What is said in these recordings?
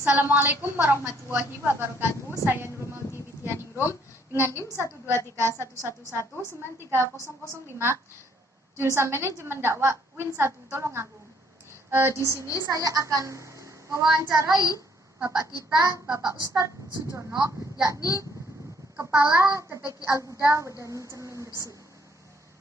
Assalamualaikum warahmatullahi wabarakatuh. Saya Nurul Mauti Widyaningrum dengan NIM 12311919305 jurusan Manajemen Dakwah Win 1 Tulungagung. Di sini saya akan mewawancarai Bapak kita, Bapak Ustadz Sujono, yakni Kepala TPQ Al-Huda Wedani Cermin Gresik.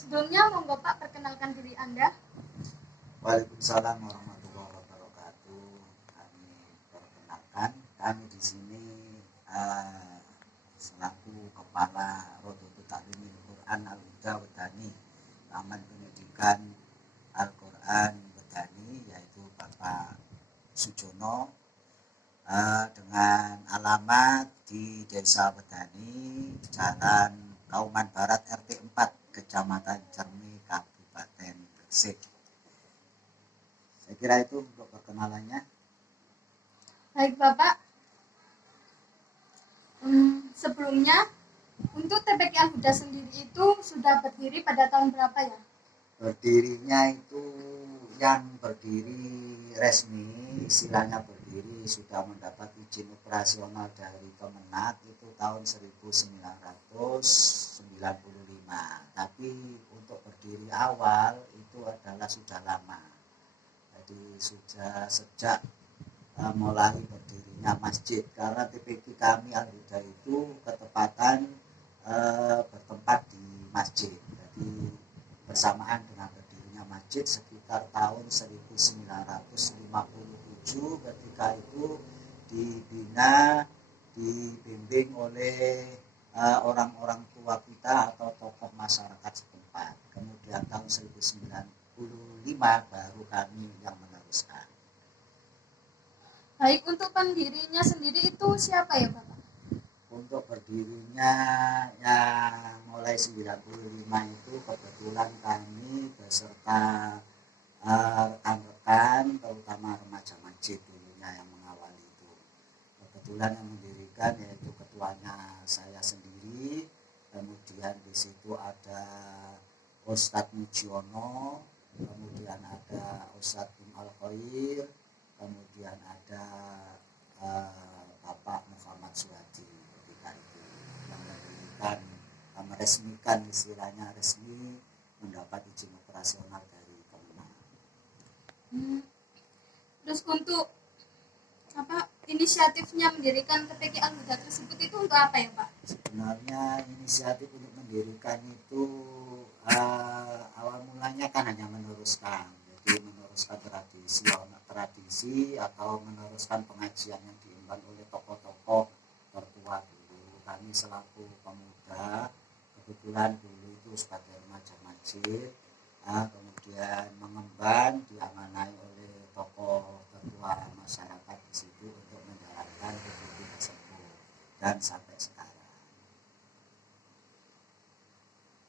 Sebelumnya, monggo Pak perkenalkan diri Anda. Waalaikumsalam warahmatullahi wabarakatuh. Kami perkenalkan, kami di sini selaku Kepala Rodotu Taklimil Quran Al-Huda Wedani, Taman Pendidikan Al-Quran Wedani, yaitu Bapak Sujono, dengan alamat di Desa Wedani, Jalan Kauman Barat RT 4, Kecamatan Cermi, Kabupaten Gresik. Saya kira itu untuk perkenalannya. Baik Bapak, sebelumnya untuk TPQ Al-Huda sendiri itu sudah berdiri pada tahun berapa ya? Berdirinya itu yang berdiri resmi, istilahnya berdiri sudah mendapat izin operasional dari Kemenak itu tahun 1995. Tapi untuk berdiri awal itu adalah sudah lama. Jadi sudah sejak mulai berdirinya masjid, karena TPQ kami Al-Huda itu ketepatan bertempat di masjid. Jadi bersamaan dengan berdirinya masjid sekitar tahun 1957, ketika itu dibina, dibimbing oleh orang-orang tua kita atau tokoh masyarakat setempat. Kemudian tahun 1995 baru kami yang meneruskan. Baik, untuk pendirinya sendiri itu siapa ya Bapak? Untuk berdirinya yang mulai 95 itu kebetulan kami beserta rekan-rekan, terutama remaja masjid dulunya yang mengawali itu. Kebetulan yang mendirikan yaitu ketuanya saya sendiri, kemudian di situ ada Ustadz Mujiono, kemudian ada Ustadz Al-Khair, kemudian ada Bapak Muhammad Suhaji ketika itu yang mendirikan, meresmikan, istilahnya resmi mendapat izin operasional dari Kemenak. Terus untuk inisiatifnya mendirikan TPQ Al-Huda tersebut itu untuk apa ya Pak? Sebenarnya inisiatif untuk mendirikan itu awal mulanya kan hanya meneruskan, jadi meneruskan tradisi atau meneruskan pengajian yang diemban oleh tokoh-tokoh tertua dulu. Kami selaku pemuda, kebetulan dulu itu sebagai remaja masjid, kemudian mengemban, diamanai oleh tokoh tertua masyarakat di situ untuk menjalankan TPQ tersebut dan sampai sekarang.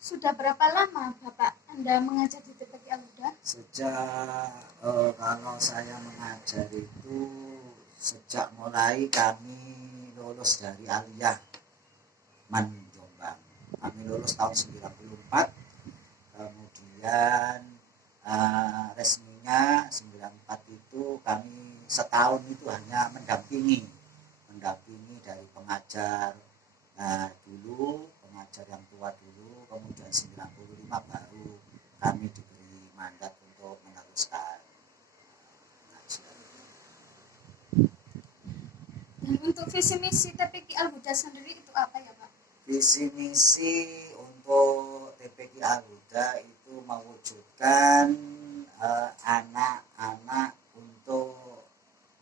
Sudah berapa lama Bapak Anda mengajar di TPQ Al-Huda? Sejak kalau saya mengajar itu sejak mulai kami lulus dari Aliyah Man Jombang. Kami lulus tahun 94, kemudian resminya 94 itu kami setahun itu hanya mendampingi dari pengajar dulu, pengajar yang tua dulu, kemudian 95 baru kami diberi mandat untuk meneruskan pengajian. Dan untuk visi misi TPQ Al-Huda sendiri itu apa ya Pak? Visi misi untuk TPQ Al-Huda itu mewujudkan anak-anak untuk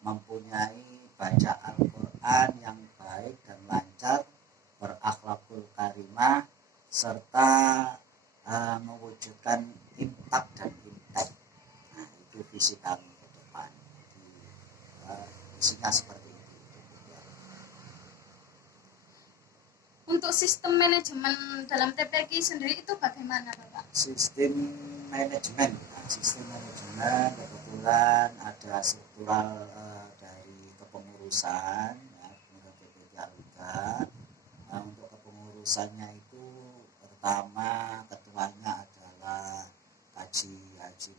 mempunyai baca Al-Quran yang baik dan lancar, berakhlakul karimah, serta mewujudkan impak dan impact. Nah, itu visi kami ke depan. Visinya seperti itu. Untuk sistem manajemen dalam TPQ sendiri itu bagaimana Bapak? Sistem manajemen kebetulan ada struktural dari kepengurusan ya, TPQ Al-Huda. Untuk kepengurusannya itu pertama ketuanya adalah Haji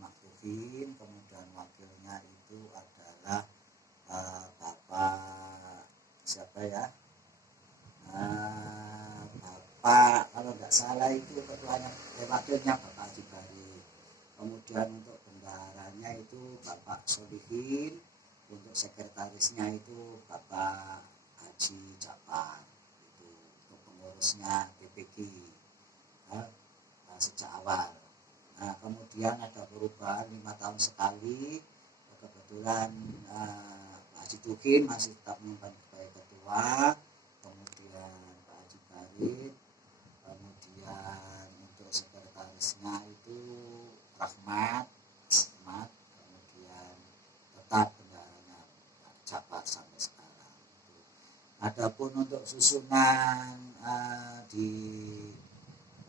Maktufin, kemudian wakilnya itu adalah Bapak apa ya, Bapak kalau nggak salah itu ketuanya, wakilnya Bapak Haji Bari. Kemudian untuk bendaharanya itu Bapak Solihin, untuk sekretarisnya itu Bapak Haji Japar, itu untuk pengurusnya TPG sejak awal. Nah, kemudian ada perubahan 5 tahun sekali. Kebetulan Pak Haji Tukin masih tetap menyimpan sebagai ketua, kemudian Pak Haji Barit, kemudian untuk sekretarisnya itu Rahmat, kemudian tetap bendaharanya Pak Japar sampai sekarang. Adapun untuk susunan di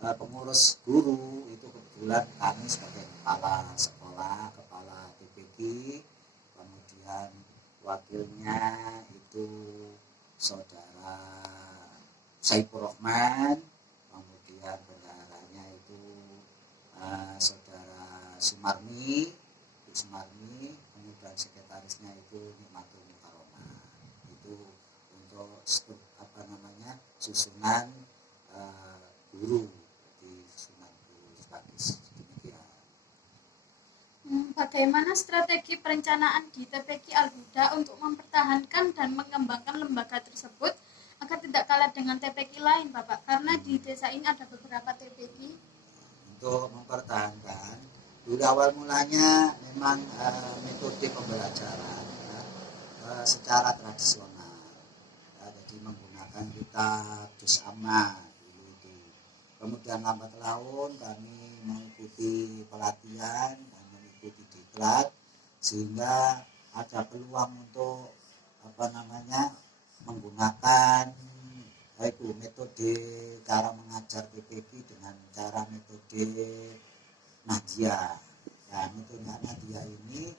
pengurus guru itu kebetulan kami sebagai kepala sekolah, kepala TPG, kemudian wakilnya itu saudara Saifur Rahman, kemudian bendaharanya itu saudara Sumarmi, Bu Sumarmi, kemudian sekretarisnya itu Nikmatul Mukaromah. Itu untuk susunan guru di Sunan Guru Pakis. Bagaimana strategi perencanaan di TPQ Al-Huda untuk mempertahankan dan mengembangkan lembaga tersebut agar tidak kalah dengan TPQ lain, Bapak? Karena di desa ini ada beberapa TPQ. Untuk mempertahankan, dulu awal mulanya memang metode pembelajaran secara tradisional, jadi menggunakan kitab juz amma dulu itu. Kemudian lambat laun kami mengikuti pelatihan dan mengikuti diklat, sehingga ada peluang untuk menggunakan metode cara mengajar TPG dengan cara metode Nadia. Nah, metode Nadia ini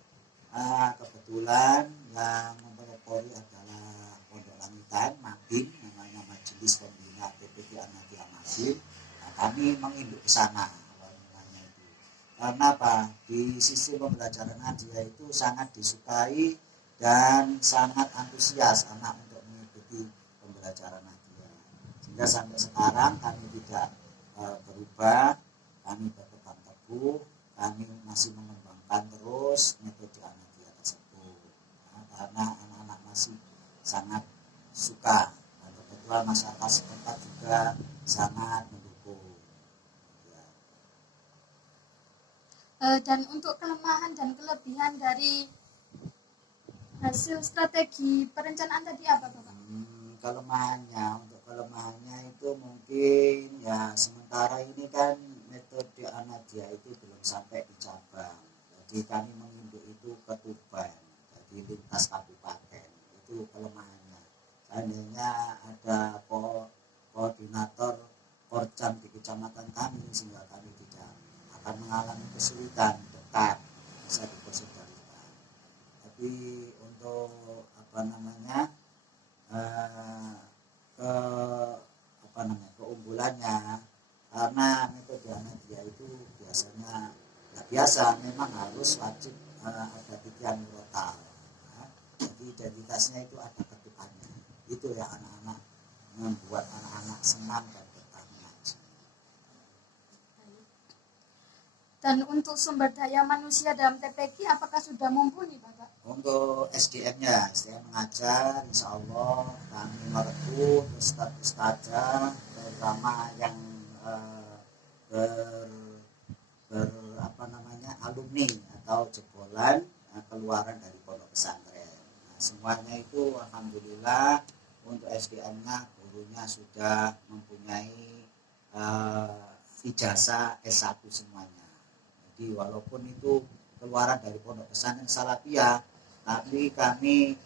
kebetulan yang mempelopori adalah Pondok Langitan, Mabim, namanya Majelis Pembina TPG Nadia Mabim. Nah, kami menginduk ke sana awal mulanya itu. Karena apa? Di sisi pembelajaran Nadia itu sangat disukai dan sangat antusias anak untuk mengikuti pembelajaran Nadia. Sehingga sampai sekarang kami tidak berubah, kami berpegang teguh, kami masih mengembangkan terus metode Nadia tersebut. Nah, karena anak-anak masih sangat suka dan kebetulan masyarakat setempat juga sangat mendukung. Ya. Dan untuk kelemahan dan kelebihan dari hasil strategi perencanaan tadi apa, Bapak? Kelemahannya itu mungkin ya sementara ini kan metode Nadia itu belum sampai di cabang. Jadi kami menginduk itu ke Tuban, jadi lintas kabupaten. Itu kelemahannya. Seandainya ada koordinator Porcam di kecamatan kami, sehingga kami tidak akan mengalami kesulitan dekat bisa dipersaudarikan. Tapi untuk keunggulannya, karena metode Nadia itu biasanya biasa memang harus wajib ada titian murotal. Jadi identitasnya itu ada ketukannya. Itu ya anak-anak membuat anak-anak senang dan betah mengaji. Dan untuk sumber daya manusia dalam TPQ apakah sudah mumpuni, Bapak? Untuk SDM-nya, SDM mengajar, insya Allah kami merekrut ustadz-ustadzah, terutama yang alumni atau jebolan keluaran dari pondok pesantren. Nah, semuanya itu alhamdulillah untuk SDM-nya gurunya sudah mempunyai ijazah S1 semuanya. Jadi walaupun itu keluaran dari pondok pesantren Salafiyah, tapi kami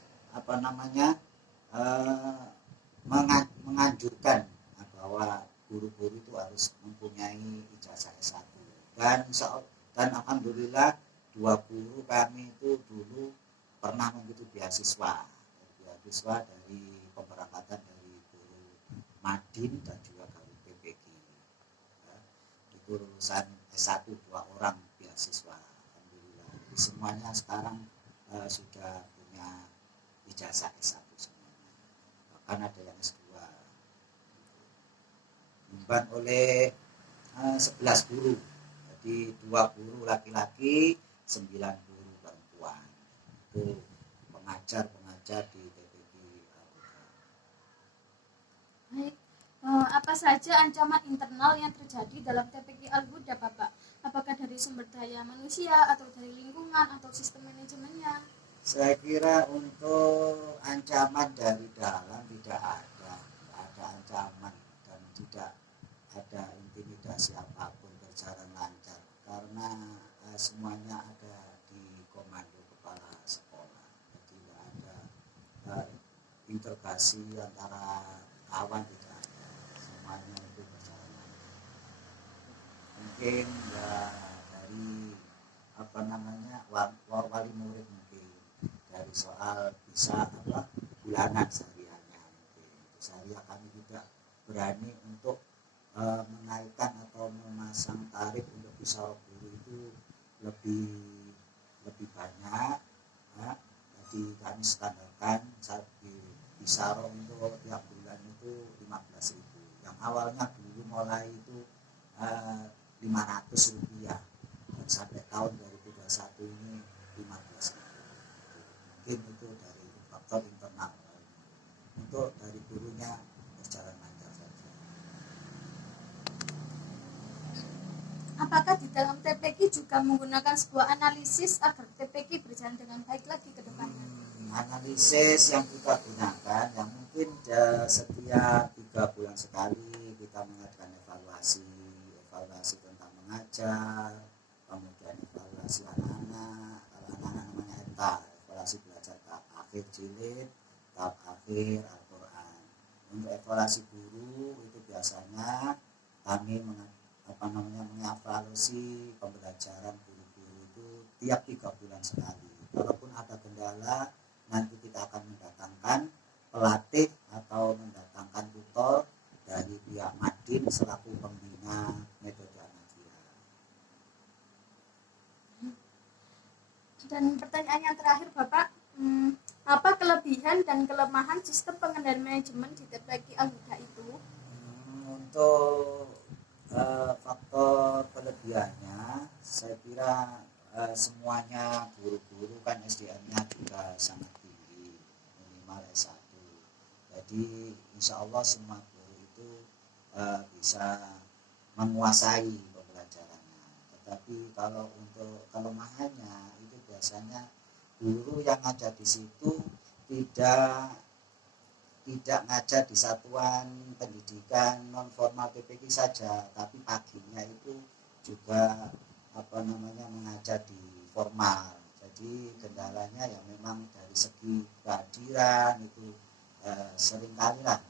menganjurkan bahwa guru-guru itu harus mempunyai ijazah S1. Dan alhamdulillah 2 guru kami itu dulu pernah mengikuti beasiswa dari pemberangkatan dari guru Madin dan juga dari PPG. Itu lulusan S1 2 orang beasiswa. Alhamdulillah. Jadi semuanya sekarang sudah punya ijazah S1 semuanya. akan ada yang S2. Diemban oleh 11 guru, jadi 2 guru laki-laki, 9 guru perempuan. Itu pengajar di TPQ Al-Huda. Baik, apa saja ancaman internal yang terjadi dalam TPQ Al-Huda, Bapak? Apakah dari sumber daya manusia atau dari lingkungan atau sistem manajemennya? Saya kira untuk ancaman dari dalam tidak ada ancaman dan tidak ada intimidasi apapun, berjalan lancar karena semuanya ada di komando kepala sekolah, jadi tidak ada interogasi antara kawan, tidak ada, semuanya itu berjalan lancar. Mungkin ya dari wali murid mungkin dari soal bisa bulanan sehariannya, mungkin sehari kami tidak berani untuk menaikkan atau memasang tarif untuk bisa guru itu lebih banyak ya. Jadi kami standarkan bisa untuk tiap bulan itu 15.000, yang awalnya dulu mulai itu 500 rupiah dan sampai tahun 2021 ini 15.000. Mungkin itu dari faktor internal. Untuk dari gurunya berjalan lancar saja. Apakah di dalam TPQ juga menggunakan sebuah analisis agar TPQ berjalan dengan baik lagi ke depannya? Analisis yang kita gunakan yang mungkin setiap 3 bulan sekali kita mengadakan evaluasi tentang mengajar, kemudian evaluasi anak-anak. Kalau anak-anak namanya ETA, evaluasi belajar tahap akhir jilid, tahap akhir Al-Quran. Untuk evaluasi guru itu biasanya kami mengevaluasi pembelajaran guru-guru itu tiap 3 bulan sekali. Walaupun ada kendala, nanti kita akan mendatangkan pelatih atau mendatangkan tutor dari pihak Madin selaku pembina metode Ahmadiyah. Dan pertanyaan yang terakhir, Bapak, apa kelebihan dan kelemahan sistem pengendalian manajemen di TPQ Al-Huda itu? Untuk faktor kelebihannya, saya kira semuanya guru-guru kan SDM-nya juga sangat tinggi, minimal S1. Jadi insya Allah semua guru itu bisa menguasai pembelajarannya. Tetapi kalau untuk kelemahannya itu biasanya guru yang ngajar di situ tidak ngajar di satuan pendidikan non formal TPQ saja, tapi paginya itu juga mengajar di formal. Jadi kendalanya ya memang dari segi kehadiran itu seringkali lah,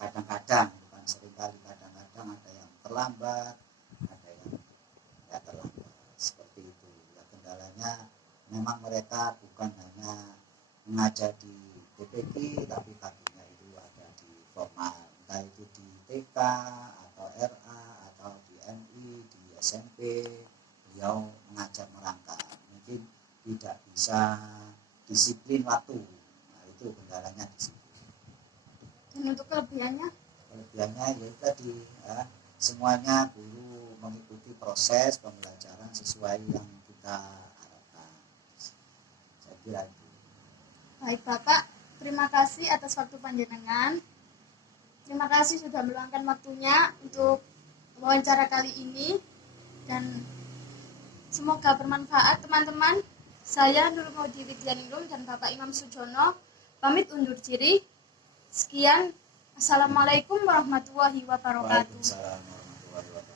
kadang-kadang bukan seringkali, kadang-kadang ada yang terlambat, ada yang ya terlambat, seperti itu ya. Kendalanya memang mereka bukan hanya mengajar di TPQ, tapi paginya itu ada di formal, entah itu di TK atau RA atau di MI, di SMP. Beliau mengajar merangkap, mungkin tidak bisa disiplin waktu. Nah, itu kendalanya di situ. Dan untuk kelebihannya Ya tadi semuanya guru mengikuti proses pembelajaran sesuai yang kita harapkan. Saya kira itu. baik, Bapak, terima kasih atas waktu panjenengan. Terima kasih sudah meluangkan waktunya untuk wawancara kali ini, dan semoga bermanfaat, teman-teman. Saya Nur Maudi Widyaningrum dan Bapak Imam Sujono pamit undur diri. Sekian. Assalamualaikum warahmatullahi wabarakatuh. Waalaikumsalam warahmatullahi wabarakatuh.